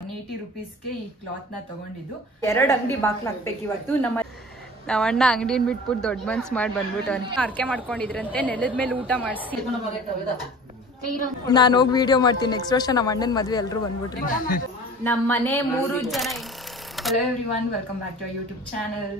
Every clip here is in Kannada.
180 ರೂಪೀಸ್ಗೆ ಈ ಕ್ಲಾತ್ ನ ತಗೊಂಡಿದ್ದು. 2 ಅಂಗಡಿ ಬಾಕ್ಲು ಹಾಕ್ಬೇಕು ಇವತ್ತು. ನಮ್ಮ ಅಣ್ಣ ಅಂಗಡಿನ ಬಿಟ್ಬಿಟ್ಟು ದೊಡ್ಡ ಮನ್ಸ್ ಮಾಡಿ ಬಂದ್ಬಿಟ್ಟವನೆ. ಅರ್ಕೆ ಮಾಡ್ಕೊಂಡಿದ್ರಂತೆ ನೆಲದ ಮೇಲೆ ಊಟ ಮಾಡಿಸಿ ನಾನು ಹೋಗಿ ವಿಡಿಯೋ ಮಾಡ್ತೀನಿ. ನೆಕ್ಸ್ಟ್ ವರ್ಷ ನಮ್ಮ ಅಣ್ಣನ ಮದ್ವೆ ಎಲ್ಲರೂ ಬಂದ್ಬಿಟ್ರಿ. ನಮ್ಮ ಮನೆ 3 ಜನ. Hello everyone, welcome back to YouTube channel.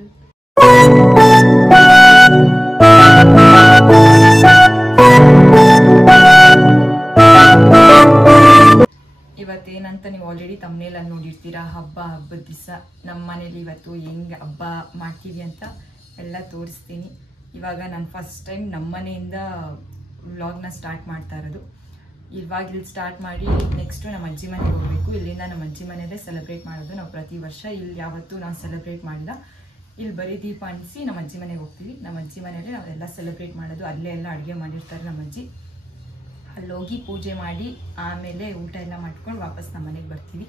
ಇವತ್ತೇನಂತ ನೀವು ಆಲ್ರೆಡಿ ತಮ್ಮನೇಲಲ್ಲಿ ನೋಡಿರ್ತೀರಾ. ಹಬ್ಬದ ದಿವಸ ನಮ್ಮ ಮನೇಲಿ ಇವತ್ತು ಹೆಂಗೆ ಹಬ್ಬ ಮಾಡ್ತೀವಿ ಅಂತ ಎಲ್ಲ ತೋರಿಸ್ತೀನಿ. ಇವಾಗ ನಾನು ಫಸ್ಟ್ ಟೈಮ್ ನಮ್ಮ ಮನೆಯಿಂದ ವ್ಲಾಗ್ನ ಸ್ಟಾರ್ಟ್ ಮಾಡ್ತಾ ಇರೋದು. ಇವಾಗ ಇಲ್ಲಿ ಸ್ಟಾರ್ಟ್ ಮಾಡಿ ನೆಕ್ಸ್ಟು ನಮ್ಮ ಅಜ್ಜಿ ಮನೆಗೆ ಹೋಗಬೇಕು. ಇಲ್ಲಿಂದ ನಮ್ಮ ಅಜ್ಜಿ ಮನೆಯಲ್ಲೇ ಸೆಲೆಬ್ರೇಟ್ ಮಾಡೋದು. ನಾವು ಪ್ರತಿ ವರ್ಷ ಇಲ್ಲಿ ಯಾವತ್ತೂ ನಾವು ಸೆಲೆಬ್ರೇಟ್ ಮಾಡಿಲ್ಲ. ಇಲ್ಲಿ ಬರೀ ದೀಪ ಅಂಟಿಸಿ ನಮ್ಮ ಅಜ್ಜಿ ಮನೆಗೆ ಹೋಗ್ತೀವಿ. ನಮ್ಮ ಅಜ್ಜಿ ಮನೆಯಲ್ಲೇ ನಾವೆಲ್ಲ ಸೆಲೆಬ್ರೇಟ್ ಮಾಡೋದು. ಅಲ್ಲೇ ಎಲ್ಲ ಅಡುಗೆ ಮಾಡಿರ್ತಾರೆ ನಮ್ಮ ಅಜ್ಜಿ. ಅಲ್ಲೋಗಿ ಪೂಜೆ ಮಾಡಿ ಆಮೇಲೆ ಊಟ ಎಲ್ಲ ಮಾಡ್ಕೊಂಡು ವಾಪಸ್ ನಮ್ಮ ಮನೆಗೆ ಬರ್ತೀವಿ.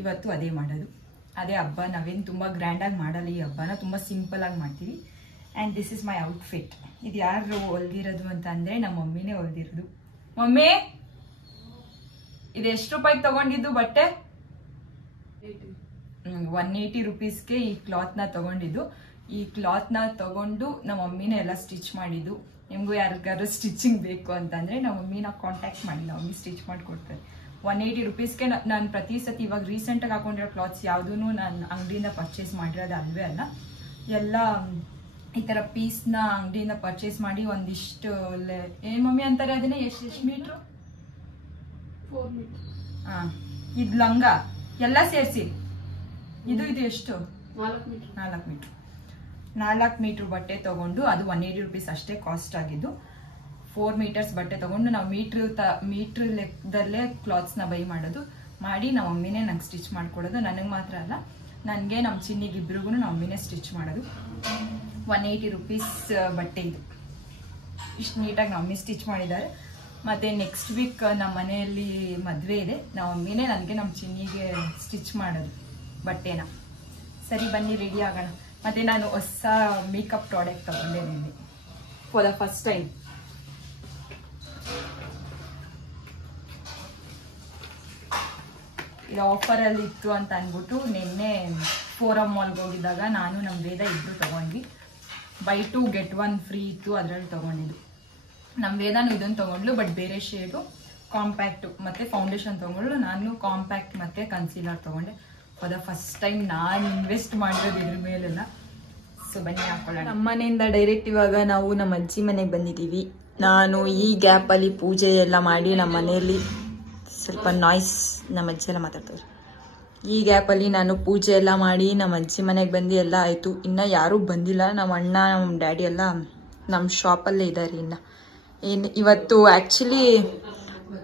ಇವತ್ತು ಅದೇ ಮಾಡೋದು, ಅದೇ ಹಬ್ಬ. ನಾವೇನು ತುಂಬ ಗ್ರ್ಯಾಂಡಾಗಿ ಮಾಡಲ್ಲ ಈ ಹಬ್ಬನ, ತುಂಬ ಸಿಂಪಲಾಗಿ ಮಾಡ್ತೀವಿ. And this is my outfit. ಇದು ಯಾರು ಹೊಲ್ದಿರೋದು ಅಂತ ಅಂದರೆ ನಮ್ಮ ಮಮ್ಮಿನೇ ಹೊಲ್ದಿರೋದು. ಮಮ್ಮಿ, ಇದು ಎಷ್ಟು ರೂಪಾಯಿಗೆ ತಗೊಂಡಿದ್ದು ಬಟ್ಟೆ? 180 ರೂಪೀಸ್ಗೆ ಈ ಕ್ಲಾತ್ನ ತಗೊಂಡಿದ್ದು. ಈ ಕ್ಲಾತ್ನ ತಗೊಂಡು ನಮ್ಮ ಮಮ್ಮಿನೇ ಎಲ್ಲ ಸ್ಟಿಚ್ ಮಾಡಿದ್ದು. ನಿಮಗೂ ಯಾರಿಗಾದ್ರು ಸ್ಟಿಚಿಂಗ್ ಬೇಕು ಅಂತಂದರೆ ನಮ್ಮ ಮಮ್ಮಿನ ಕಾಂಟ್ಯಾಕ್ಟ್ ಮಾಡಿ, ನಮ್ಮ ಮಮ್ಮಿ ಸ್ಟಿಚ್ ಮಾಡಿಕೊಡ್ತಾರೆ. 180 ರೂಪೀಸ್ಗೆ ನಾನು ಪ್ರತಿ ಸತಿ ಇವಾಗ ರೀಸೆಂಟಾಗಿ ಹಾಕೊಂಡಿರೋ ಕ್ಲಾತ್ಸ್ ಯಾವುದೂ ನಾನು ಅಂಗಡಿಯಿಂದ ಪರ್ಚೇಸ್ ಮಾಡಿರೋದು ಅಲ್ವೇ ಅಲ್ಲ. ಎಲ್ಲ ಈ ಥರ ಪೀಸ್ನ ಅಂಗಡಿಯಿಂದ ಪರ್ಚೇಸ್ ಮಾಡಿ ಒಂದಿಷ್ಟು ಏನು ಮಮ್ಮಿ ಅಂತಾರೆ ಅದನ್ನೇ, ಎಷ್ಟು ಮೀಟ್ರು? 4 ಮೀಟ್ರ್. ಹಾಂ, ಇದು ಲಂಗ ಎಲ್ಲ ಸೇರಿಸಿ ಇದು ಎಷ್ಟು? 4 ಮೀಟ್ರ್ ಬಟ್ಟೆ ತಗೊಂಡು ಅದು 180 ರೂಪೀಸ್ ಅಷ್ಟೇ ಕಾಸ್ಟ್ ಆಗಿದ್ದು. 4 ಮೀಟರ್ಸ್ ಬಟ್ಟೆ ತಗೊಂಡು ನಾವು ಮೀಟ್ರ್ ಲೆಕ್ಕದಲ್ಲೇ ಕ್ಲಾತ್ಸ್ನ ಬೈ ಮಾಡೋದು. ಮಾಡಿ ನಮ್ಮ ಮಮ್ಮಿನೇ ನಂಗೆ ಸ್ಟಿಚ್ ಮಾಡ್ಕೊಡೋದು. ನನಗೆ ಮಾತ್ರ ಅಲ್ಲ, ನನಗೆ ನಮ್ಮ ಚಿನ್ನಿಗೆ ಇಬ್ರಿಗೂ ನಮ್ಮ ಮಮ್ಮಿನೇ ಸ್ಟಿಚ್ ಮಾಡೋದು. 180 ರೂಪೀಸ್ ಬಟ್ಟೆ ಇದು. ಇಷ್ಟು ನೀಟಾಗಿ ನಮ್ಮ ಮಮ್ಮಿ ಸ್ಟಿಚ್ ಮಾಡಿದ್ದಾರೆ. ಮತ್ತು ನೆಕ್ಸ್ಟ್ ವೀಕ್ ನಮ್ಮ ಮನೆಯಲ್ಲಿ ಮದುವೆ ಇದೆ. ನಮ್ಮ ಮಮ್ಮಿನೇ ನನಗೆ ನಮ್ಮ ಚಿನ್ನಿಗೆ ಸ್ಟಿಚ್ ಮಾಡೋದು ಬಟ್ಟೆನ. ಸರಿ, ಬನ್ನಿ ರೆಡಿ ಆಗೋಣ. ಮತ್ತು ನಾನು ಹೊಸ ಮೇಕಪ್ ಪ್ರಾಡಕ್ಟ್ ತಗೊಂಡೆ ನಿನ್ನೆ ಫಾರ್ ದ ಫಸ್ಟ್ ಟೈಮ್. ಇದು ಆಫರಲ್ಲಿ ಇತ್ತು ಅಂತ ಅಂದ್ಬಿಟ್ಟು ನಿನ್ನೆ ಫೋರಮ್ ಮಾಲ್ಗೆ ಹೋಗಿದ್ದಾಗ ನಾನು ನಮ್ಮ ವೇದ ಇಬ್ಬರು ತೊಗೊಂಡ್ವಿ. ಬೈ 2 get 1 ಫ್ರೀ ಇತ್ತು, ಅದರಲ್ಲಿ ತೊಗೊಂಡಿದ್ದು. ನಮ್ಮ ವೇದನೂ ಇದನ್ನು ತೊಗೊಂಡ್ಲು, ಬಟ್ ಬೇರೆ ಶೇಡು. ಕಾಂಪ್ಯಾಕ್ಟು ಮತ್ತು ಫೌಂಡೇಶನ್ ತೊಗೊಂಡ್ಲು. ನಾನು ಕಾಂಪ್ಯಾಕ್ಟ್ ಮತ್ತು ಕನ್ಸೀಲರ್ ತೊಗೊಂಡೆ. ಫಾರ್ ದ ಫಸ್ಟ್ ಟೈಮ್ ನಾನು ಇನ್ವೆಸ್ಟ್ ಮಾಡಿರೋದು ಇದ್ರ ಮೇಲೆಲ್ಲ. ಸೊ ಬನ್ನಿ ಹಾಕೊಳ್ಳೋಣ. ನಮ್ಮ ಮನೆಯಿಂದ ಡೈರೆಕ್ಟ್ ಇವಾಗ ನಾವು ನಮ್ಮ ಅಜ್ಜಿ ಮನೆಗೆ ಬಂದಿದ್ದೀವಿ. ನಾನು ಈ ಗ್ಯಾಪಲ್ಲಿ ಪೂಜೆ ಎಲ್ಲ ಮಾಡಿ ನಮ್ಮ ಮನೆಯಲ್ಲಿ ಸ್ವಲ್ಪ ನಾಯ್ಸ್, ನಮ್ಮ ಅಜ್ಜಿ ಎಲ್ಲ ಮಾತಾಡ್ತಾರೆ. ಈ ಗ್ಯಾಪಲ್ಲಿ ನಾನು ಪೂಜೆ ಎಲ್ಲ ಮಾಡಿ ನಮ್ಮ ಅಜ್ಜಿ ಮನೆಗೆ ಬಂದು ಎಲ್ಲ ಆಯಿತು. ಇನ್ನು ಯಾರೂ ಬಂದಿಲ್ಲ. ನಮ್ಮ ಅಣ್ಣ ನಮ್ಮ ಡ್ಯಾಡಿ ಎಲ್ಲ ನಮ್ಮ ಶಾಪಲ್ಲೇ ಇದ್ದಾರೆ. ಇವತ್ತು ಆ್ಯಕ್ಚುಲಿ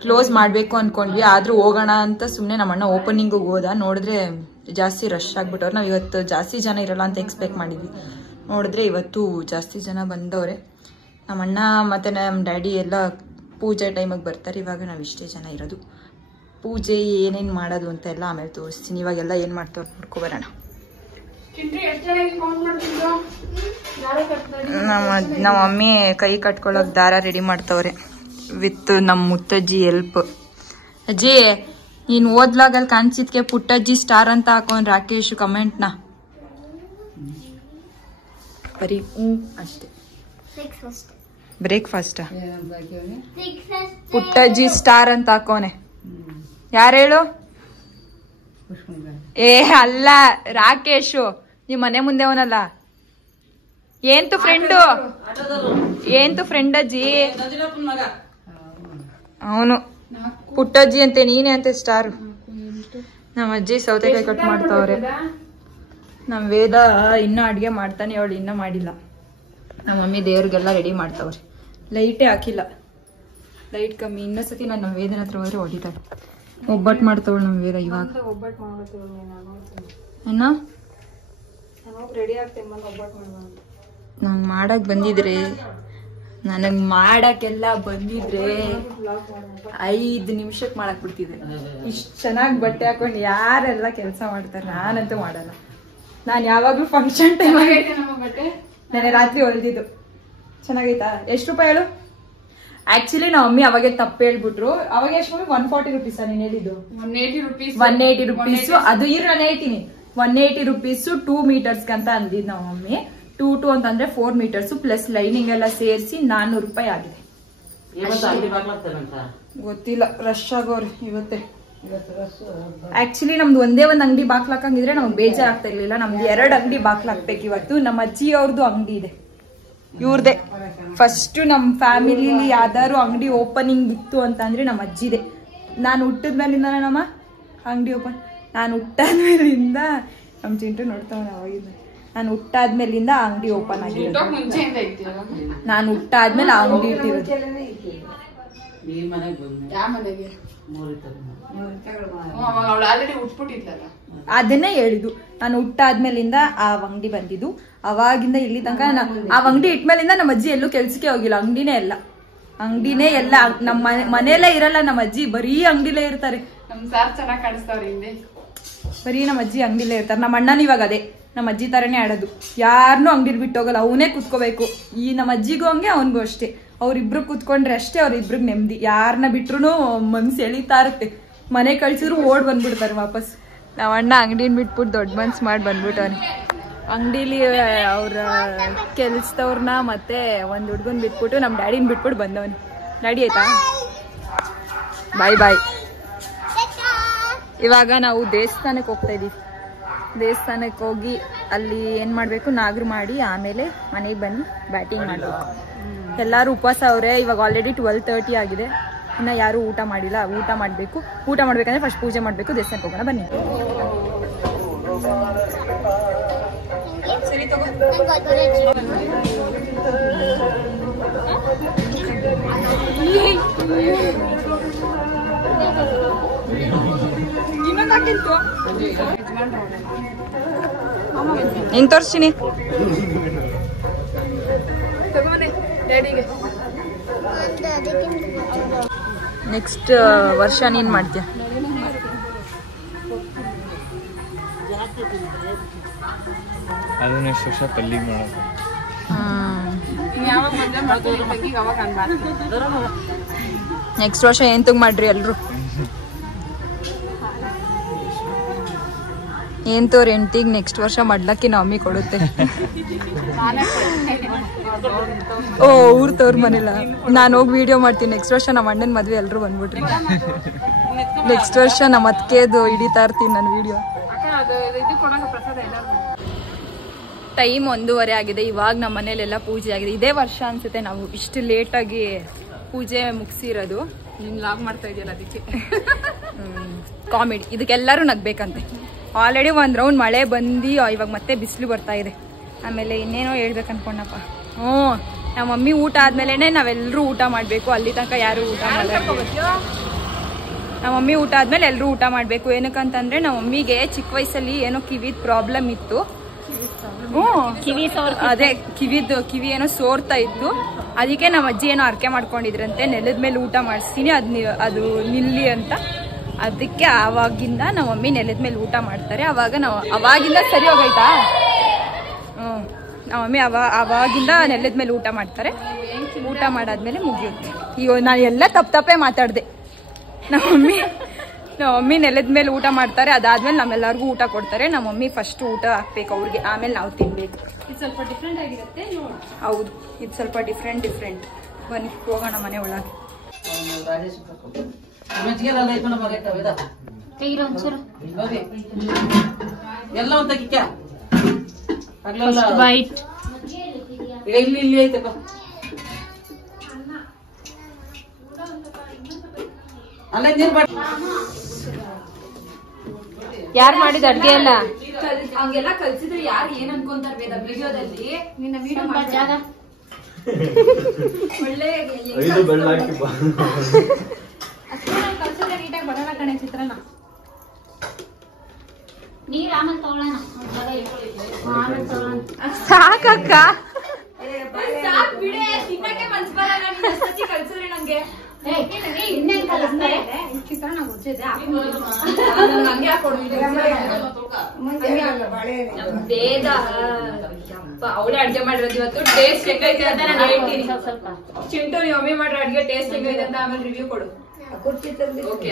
ಕ್ಲೋಸ್ ಮಾಡಬೇಕು ಅಂದ್ಕೊಂಡ್ವಿ, ಆದರೂ ಹೋಗೋಣ ಅಂತ ಸುಮ್ಮನೆ ನಮ್ಮ ಅಣ್ಣ ಓಪನಿಂಗಿಗೆ ಹೋದ. ನೋಡಿದ್ರೆ ಜಾಸ್ತಿ ರಶ್ ಆಗಿಬಿಟ್ಟವ್ರು. ನಾವು ಇವತ್ತು ಜಾಸ್ತಿ ಜನ ಇರೋಲ್ಲ ಅಂತ ಎಕ್ಸ್ಪೆಕ್ಟ್ ಮಾಡಿದ್ವಿ. ನೋಡಿದ್ರೆ ಇವತ್ತು ಜಾಸ್ತಿ ಜನ ಬಂದವ್ರೆ. ನಮ್ಮ ಅಣ್ಣ ಮತ್ತು ನಮ್ಮ ಡ್ಯಾಡಿ ಎಲ್ಲ ಪೂಜೆ ಟೈಮಿಗೆ ಬರ್ತಾರೆ. ಇವಾಗ ನಾವು ಇಷ್ಟೇ ಜನ ಇರೋದು. ಪೂಜೆ ಏನೇನು ಮಾಡೋದು ಅಂತ ಎಲ್ಲ ಆಮೇಲೆ ತೋರಿಸ್ತೀನಿ. ಇವಾಗೆಲ್ಲ ಏನು ಮಾಡ್ತಾವ್ರು ನೋಡ್ಕೊಬರೋಣ. ನಮ್ಮ ಮಮ್ಮಿ ಕೈ ಕಟ್ಕೊಳ್ಳೋಕೆ ದಾರ ರೆಡಿ ಮಾಡ್ತವ್ರೆ ವಿತ್ ನಮ್ಮ ಮುತ್ತಜ್ಜಿ ಹೆಲ್ಪ್. ಅಜ್ಜಿ, ನೀನು ಓದ್ಲಾಗಲ್ಲಿ ಕಾಣಿಸಿದ್ಕೆ ಪುಟ್ಟಜ್ಜಿ ಸ್ಟಾರ್ ಅಂತ ಹಾಕೊಂಡ್ ರಾಕೇಶ್ ಕಮೆಂಟ್ನ ಬರೀ ಅಷ್ಟೇ. ಬ್ರೇಕ್ಫಾಸ್ಟ್ ಪುಟ್ಟಜ್ಜಿ ಸ್ಟಾರ್ ಅಂತ ಹಾಕೋನೆ. ಯಾರು ಹೇಳು? ಅಲ್ಲ, ರಾಕೇಶು ನಿಮ್ ಮನೆ ಮುಂದೆ ಅವನಲ್ಲ. ಏಂತು ಫ್ರೆಂಡ್ ಅಜ್ಜಿ ಅವನು ಪುಟ್ಟಜ್ಜಿ ಅಂತೆ, ನೀನೇ ಅಂತೆ ಸ್ಟಾರ್. ನಮ್ಮ ಅಜ್ಜಿ ಸೌತೆಕಾಯಿ ಕಟ್ ಮಾಡ್ತಾವ್ರೆ. ನಮ್ಮ ವೇದ ಇನ್ನೂ ಅಡುಗೆ ಮಾಡ್ತಾನೆ, ಅವಳು ಇನ್ನೂ ಮಾಡಿಲ್ಲ. ನಮ್ಮ ಮಮ್ಮಿ ದೇವ್ರಿಗೆಲ್ಲ ರೆಡಿ ಮಾಡ್ತಾವ್ರೆ. ಲೈಟೇ ಹಾಕಿಲ್ಲ, ಲೈಟ್ ಕಮ್ಮಿ. ಇನ್ನೊಂದ್ಸತಿ ನಾನು ನಮ್ಮ ವೇದನ ಹತ್ರ ಹೋದ್ರೆ ಹೊಡಿತಾಳೆ. ಒಬ್ಬಟ್ಟು ಮಾಡ್ತಾವಳು ನಮ್ಮ ವೇದ ಇವಾಗ. ಏನೋ ನಂಗೆ ಮಾಡಕ್ ಬಂದಿದ್ರೆ, ನನಗೆ ಮಾಡಕ್ಕೆಲ್ಲ ಬಂದಿದ್ರೆ 5 ನಿಮಿಷಕ್ಕೆ ಮಾಡಕ್ ಬಿಡ್ತಿದ್ದೆ. ಇಷ್ಟು ಚೆನ್ನಾಗಿ ಬಟ್ಟೆ ಹಾಕೊಂಡು ಯಾರೆಲ್ಲ ಕೆಲಸ ಮಾಡ್ತಾರೆ, ನಾನಂತೂ ಮಾಡಲ್ಲ. ನಾನು ಯಾವಾಗ್ಲೂ ಫಂಕ್ಷನ್ ಟೈಮ್ ಆಗೈತೆ. ನಮ್ಮ ಬಟ್ಟೆ ನೆನೆ ರಾತ್ರಿ ಹೊಲ್ದಿದ್ದು ಚೆನ್ನಾಗೈತಾ? ಎಷ್ಟು ರೂಪಾಯಿ ಹೇಳು? ಆಕ್ಚುಲಿ ನಮ್ಮ ಮಮ್ಮಿ ಅವಾಗೆ ತಪ್ಪು ಹೇಳ್ಬಿಟ್ರು. ಅವಾಗ ಎಷ್ಟು 140 ರುಪೀಸ್ ನೀನ್ ಹೇಳಿದ್ದು? 180 ರುಪೀಸ್. ಅದು ನಾನು ಹೇಳ್ತೀನಿ 180 ರುಪೀಸ್ 2 ಮೀಟರ್ಸ್ ಅಂತ ಅಂದಿದ್ ನಮ್ಮ ಮಮ್ಮಿ. 2 ಅಂತಂದ್ರೆ 4 ಮೀಟರ್ಸ್ ಪ್ಲಸ್ ಲೈನಿಂಗ್ ಎಲ್ಲ ಸೇರಿಸಿ 400 ರೂಪಾಯಿ ಆಗಿದೆ. ಗೊತ್ತಿಲ್ಲ, ರಶ್ ಆಗೋರಿ ಇವತ್ತೇ. ಆಕ್ಚುಲಿ ನಮ್ದು ಒಂದೇ ಒಂದ್ ಅಂಗಡಿ ಬಾಕ್ಲಾಕಂಗಿದ್ರೆ ನಮ್ಗೆ ಬೇಜಾರಾಗ್ತಾ ಇರ್ಲಿಲ್ಲ. ನಮ್ದು 2 ಅಂಗಡಿ ಬಾಕ್ಲಾಕ್ಬೇಕು ಇವತ್ತು. ನಮ್ಮ ಅಜ್ಜಿ ಅವ್ರದ್ದು ಅಂಗಡಿ ಇದೆ, ಇವ್ರದೇ ಫಸ್ಟ್ ನಮ್ ಫ್ಯಾಮಿಲಿಲಿ ಯಾವ್ದಾದ್ರು ಅಂಗಡಿ ಓಪನಿಂಗ್ ಇತ್ತು ಅಂತ ಅಂದ್ರೆ ನಮ್ಮ ಅಜ್ಜಿದೆ. ನಾನು ಹುಟ್ಟಿದ ಮೇಲಿಂದ ನಮ್ಮ ಅಂಗಡಿ ಓಪನ್, ನಾನು ಹುಟ್ಟಾದ್ಮೇಲಿಂದ ನಮ್ ಚಿಂಟು ನೋಡ್ತಾವ ಅವಾಗಿಂದ, ನಾನು ಹುಟ್ಟಾದ್ಮೇಲಿಂದ ಅಂಗಡಿ ಓಪನ್ ಆಗಿದೆ. ನಾನು ಹುಟ್ಟಾದ್ಮೇಲೆ ಆ ಅಂಗಡಿ ಇಟ್ಟಿರೋದು. ಅದನ್ನೇ ಹೇಳಿದ್ದು, ನಾನು ಹುಟ್ಟಾದ್ಮೇಲಿಂದ ಆ ಅಂಗಡಿ ಬಂದಿದ್ದು. ಅವಾಗಿಂದ ಇಲ್ಲಿ ತನಕ ಆ ಅಂಗಡಿ ಇಟ್ಮೇಲಿಂದ ನಮ್ಮ ಅಜ್ಜಿ ಎಲ್ಲೂ ಕೆಲ್ಸಕ್ಕೆ ಹೋಗಿಲ್ಲ. ಅಂಗಡಿನೇ ಎಲ್ಲ ನಮ್ಮ ಮನೆಯಲ್ಲೇ ಇರಲ್ಲ ನಮ್ಮ ಅಜ್ಜಿ, ಬರೀ ಅಂಗಡಿಲೇ ಇರ್ತಾರೆ. ಬರೀ ನಮ್ಮ ಅಜ್ಜಿ ಅಂಗಡಿಲೇ ಇರ್ತಾರೆ. ನಮ್ಮ ಅಣ್ಣನೂ ಇವಾಗ ಅದೇ ನಮ್ಮ ಅಜ್ಜಿ ತರನೇ ಆಡೋದು, ಯಾರನ್ನೂ ಅಂಗಡಿಲಿ ಬಿಟ್ಟು ಹೋಗಲ್ಲ, ಅವನೇ ಕುತ್ಕೋಬೇಕು. ಈ ನಮ್ಮ ಅಜ್ಜಿಗೂ ಹಂಗೆ ಅವನಿಗೂ ಅಷ್ಟೇ. ಅವ್ರಿಬ್ರು ಕುತ್ಕೊಂಡ್ರೆ ಅಷ್ಟೇ ಅವ್ರಿಬ್ರಿಗೆ ನೆಮ್ಮದಿ. ಯಾರನ್ನ ಬಿಟ್ರು ಮನ್ಸು ಎಳಿತಾ ಇರುತ್ತೆ. ಮನೆ ಕಳ್ಸಿದ್ರು ಓಡ್ ಬಂದ್ಬಿಡ್ತಾರೆ ವಾಪಸ್. ನಾವ್ ಅಣ್ಣ ಅಂಗಡಿನ ಬಿಟ್ಬಿಟ್ಟು ದೊಡ್ಡ ಮನ್ಸು ಮಾಡಿ ಬಂದ್ಬಿಟ್ಟವನಿ. ಅಂಗಡಿಲಿ ಅವ್ರ ಕೆಲ್ಸದವ್ರನ್ನ ಮತ್ತೆ ಒಂದ್ ಹುಡ್ಗನ್ ಬಿಟ್ಬಿಟ್ಟು ನಮ್ ಡ್ಯಾಡಿನ ಬಿಟ್ಬಿಟ್ಟು ಬಂದವನಿ. ಡ್ಯಾಡಿ ಆಯ್ತಾ? ಬಾಯ್ ಬಾಯ್. ಇವಾಗ ನಾವು ದೇವಸ್ಥಾನಕ್ಕೆ ಹೋಗ್ತಾ ಇದೀವಿ. ದೇವಸ್ಥಾನಕ್ಕೆ ಹೋಗಿ ಅಲ್ಲಿ ಏನ್ ಮಾಡ್ಬೇಕು, ನಾಗರು ಮಾಡಿ ಆಮೇಲೆ ಮನೆಗೆ ಬನ್ನಿ ಬ್ಯಾಟಿಂಗ್ ಮಾಡ್ಬೇಕು. ಎಲ್ಲಾರು ಉಪವಾಸ ಅವ್ರೆ. ಇವಾಗ ಆಲ್ರೆಡಿ 12:30 ಆಗಿದೆ. ಇನ್ನ ಯಾರು ಊಟ ಮಾಡಿಲ್ಲ. ಊಟ ಮಾಡ್ಬೇಕು. ಊಟ ಮಾಡ್ಬೇಕಂದ್ರೆ ಫಸ್ಟ್ ಪೂಜೆ ಮಾಡ್ಬೇಕು. ದೇವಸ್ಥಾನಕ್ಕೆ ಹೋಗೋಣ ಬನ್ನಿ. ಸರಿ ತಗೋ. ಹೆಂಗ್ ತೋರಿಸ್ತೀನಿ ನೆಕ್ಸ್ಟ್ ವರ್ಷ ನೀನ್ ಮಾಡ್ತೀಯ. ನೆಕ್ಸ್ಟ್ ವರ್ಷ ಕಲ್ಲಿಂಗ್ ಮಾಡೋದು. ನೆಕ್ಸ್ಟ್ ವರ್ಷ ಏನ್ ತುಗ್ ಮಾಡ್ರಿ ಎಲ್ರು. ಏನ್ ತೋರ್ ಹೆಂಡ್ತಿಗ್ ನೆಕ್ಸ್ಟ್ ವರ್ಷ ಮಾಡ್ಲಕ್ಕಿ ನಮ್ಮಿ ಕೊಡುತ್ತೆ. ಓ ಊರ್ ತೋರ್ ಮನೆಲ್ಲ ನಾನು ಹೋಗಿ ವಿಡಿಯೋ ಮಾಡ್ತೀನಿ. ನೆಕ್ಸ್ಟ್ ವರ್ಷ ನಮ್ಮ ಅಣ್ಣನ ಮದ್ವೆ ಎಲ್ರು ಬಂದ್ಬಿಟ್ರಿ. ನೆಕ್ಸ್ಟ್ ವರ್ಷ ನಮ್ಮ ಅತ್ಕೆದು ಹಿಡಿತಾ ಇರ್ತೀನಿ ನಾನು ವಿಡಿಯೋ. ಟೈಮ್ 1:30 ಆಗಿದೆ. ಇವಾಗ ನಮ್ಮ ಮನೇಲೆಲ್ಲ ಪೂಜೆ ಆಗಿದೆ. ಇದೇ ವರ್ಷ ಅನ್ಸುತ್ತೆ ನಾವು ಇಷ್ಟು ಲೇಟಾಗಿ ಪೂಜೆ ಮುಗಿಸಿರೋದು. ನೀನ್ ಲಾಗ್ ಮಾಡ್ತಾ ಇದೆಯಲ್ಲ ಅದಕ್ಕೆ. ಕಾಮಿಡಿ. ಇದಕ್ಕೆಲ್ಲರೂ ನಗ್ಬೇಕಂತೆ. ಆಲ್ರೆಡಿ ಒಂದ್ ರೌಂಡ್ ಮಳೆ ಬಂದು ಇವಾಗ ಮತ್ತೆ ಬಿಸಿಲು ಬರ್ತಾ ಇದೆ. ಆಮೇಲೆ ಇನ್ನೇನೋ ಹೇಳ್ಬೇಕು ಅನ್ಕೊಂಡಪ್ಪ. ನಮ್ಮ ಮಮ್ಮಿ ಊಟ ಆದ್ಮೇಲೆನೆ ನಾವೆಲ್ಲರೂ ಊಟ ಮಾಡ್ಬೇಕು. ಅಲ್ಲಿ ತನಕ ಯಾರು ಊಟ ಮಾಡಬೇಕು. ನಮ್ಮ ಮಮ್ಮಿ ಊಟ ಆದ್ಮೇಲೆ ಎಲ್ಲರೂ ಊಟ ಮಾಡ್ಬೇಕು. ಏನಕ್ಕಂತಂದ್ರೆ ನಮ್ಮ ಮಮ್ಮಿಗೆ ಚಿಕ್ಕ ವಯಸ್ಸಲ್ಲಿ ಏನೋ ಕಿವಿದ್ ಪ್ರಾಬ್ಲಮ್ ಇತ್ತು. ಅದೇ ಕಿವಿ ಏನೋ ಸೋರ್ತಾ ಇತ್ತು. ಅದಕ್ಕೆ ನಮ್ಮ ಅಜ್ಜಿ ಏನೋ ಅರ್ಕೆ ಮಾಡ್ಕೊಂಡಿದ್ರಂತೆ, ನೆಲದ ಮೇಲೆ ಊಟ ಮಾಡಿಸ್ತೀನಿ ಅದು ನಿಲ್ಲಿ ಅಂತ. ಅದಕ್ಕೆ ಆವಾಗಿಂದ ನಮ್ಮ ಮಮ್ಮಿ ನೆಲದ ಮೇಲೆ ಊಟ ಮಾಡ್ತಾರೆ. ಅವಾಗಿಂದ ಸರಿ ಹೋಗೈತಾ? ನಮ್ಮ ಮಮ್ಮಿ ಅವಾಗಿಂದ ನೆಲದ ಮೇಲೆ ಊಟ ಮಾಡ್ತಾರೆ. ಊಟ ಮಾಡಾದ್ಮೇಲೆ ಮುಗಿಯುತ್ತೆ. ಈಗ ನಾನು ಎಲ್ಲ ತಪ್ಪೇ ಮಾತಾಡ್ದೆ. ನಮ್ಮ ಮಮ್ಮಿ ನೆಲದ ಮೇಲೆ ಊಟ ಮಾಡ್ತಾರೆ. ಅದಾದ್ಮೇಲೆ ನಮ್ಮೆಲ್ಲರಿಗೂ ಊಟ ಕೊಡ್ತಾರೆ. ನಮ್ಮ ಮಮ್ಮಿ ಫಸ್ಟ್ ಊಟ ಹಾಕ್ಬೇಕು ಅವ್ರಿಗೆ, ಆಮೇಲೆ ನಾವು ತಿನ್ಬೇಕು. ಇದು ಸ್ವಲ್ಪ ಡಿಫ್ರೆಂಟ್ ಆಗಿರುತ್ತೆ. ಹೌದು, ಇದು ಸ್ವಲ್ಪ ಡಿಫ್ರೆಂಟ್. ಬನ್ನಿ ಹೋಗೋಣ ಮನೆ ಒಳಗೆ. ಯಾರು ಮಾಡಿದ ಅಡ್ಗೆ ಎಲ್ಲ ಹಂಗೆಲ್ಲ ಕಲ್ಸಿದ್ರೆ ಯಾರು ಏನ್ ಅನ್ಕೊಂತಾರೆ ವೇದ ವಿಡಿಯೋದಲ್ಲಿ? ನಿನ್ನ ವಿಡಿಯೋ ಜಾಗ ಒಳ್ಳೆ ಕಲ್ಸಿದ್ರೆ ನೀಟಾಗಿ ಬರೋಣ ಕಣೆ. ಚಿತ್ರಾನ್ನ ನೀರ್ ಆಮೇಲೆ ತಗೊಳ್ಳೋಣ. ಸಾಕಕ್ಕ, ತಿನ್ನಕ್ಕೆ ಮನ್ಸ್ ಬರಲ್ಲ. ಕಲ್ಸಿದ್ರೆ ನಂಗೆ ಅವಳೇ ಅಡ್ಗೆ ಮಾಡಿರೋದು ಇವತ್ತು. ಟೇಸ್ಟ್ ಹೆಂಗೈತೆ ಅಂತ ನಾನು ಹೇಳ್ತೀನಿ. ಚಿಂಟು ನೀವು ಮಮ್ಮಿ ಮಾಡ್ರ ಅಡ್ಗೆ ಟೇಸ್ಟ್ ಹೆಂಗೈತೆ ಅಂತ ಆಮೇಲೆ ರಿವ್ಯೂ ಕೊಡು. ಓಕೆ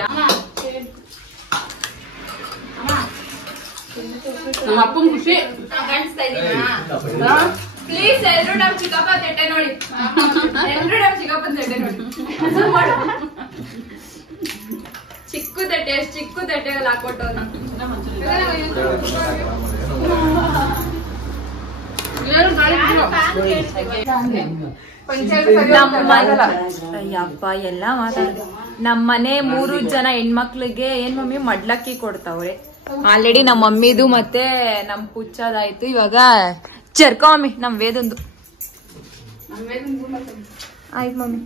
ನಮ್ಮ ಅಪ್ಪನ ಖುಷಿ ಕಾಣಿಸ್ತಾ ಇದೀನಾ? ಪ್ಲೀಸ್ ಎಲ್ರು ನಮ್ ಚಿಕ್ಕಪ್ಪ ತಟ್ಟೆ ನೋಡಿ, ಎಲ್ರು ನಮ್ ಚಿಕ್ಕಪ್ಪನ ತಟ್ಟೆ ನೋಡಿ. ಚಿಕ್ಕು ತಟ್ಟೆ ಅಷ್ಟು ಚಿಕ್ಕು ತಟ್ಟೆಯಲ್ಲಿ ಹಾಕೊಟ್ಟವ್ರು. ಯಪ್ಪ ಎಲ್ಲ ಮಾತಾಡ. ನಮ್ಮನೆ 3 ಜನ ಹೆಣ್ಮಕ್ಳಿಗೆ ಏನ್ ಮಮ್ಮಿ ಮಡ್ಲಕ್ಕಿ ಕೊಡ್ತಾವ್ರೆ. ಆಲ್ರೆಡಿ ನಮ್ಮ ಮಮ್ಮಿದು ಮತ್ತೆ ನಮ್ ಪುಚ್ಚದಾಯ್ತು. ಇವಾಗ ಚರ್ಕ ಮಮ್ಮಿ ನಮ್ ವೇದೊಂದು ಆಯ್ತು ಮಮ್ಮಿ.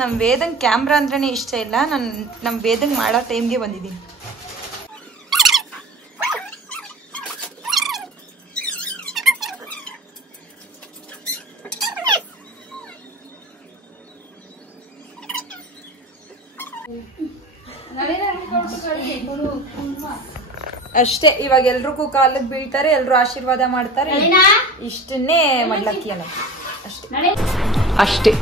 ನಮ್ ವೇದಂಗ್ ಕ್ಯಾಮ್ರಾ ಅಂದ್ರೇನೆ ಇಷ್ಟ ಇಲ್ಲ. ನಮ್ ವೇದಂಗ್ ಮಾಡೋ ಟೈಮ್ಗೆ ಬಂದಿದ್ದೀನಿ. ಅಷ್ಟೇ, ಇವಾಗ ಎಲ್ರಿಗೂ ಕಾಲಕ್ಕೆ ಬೀಳ್ತಾರೆ, ಎಲ್ರು ಆಶೀರ್ವಾದ ಮಾಡ್ತಾರೆ. ಇಷ್ಟನ್ನೇ ಮಡ್ಲಕ್ಕಿ ಅನ್ನೋದು ಅಷ್ಟೇ.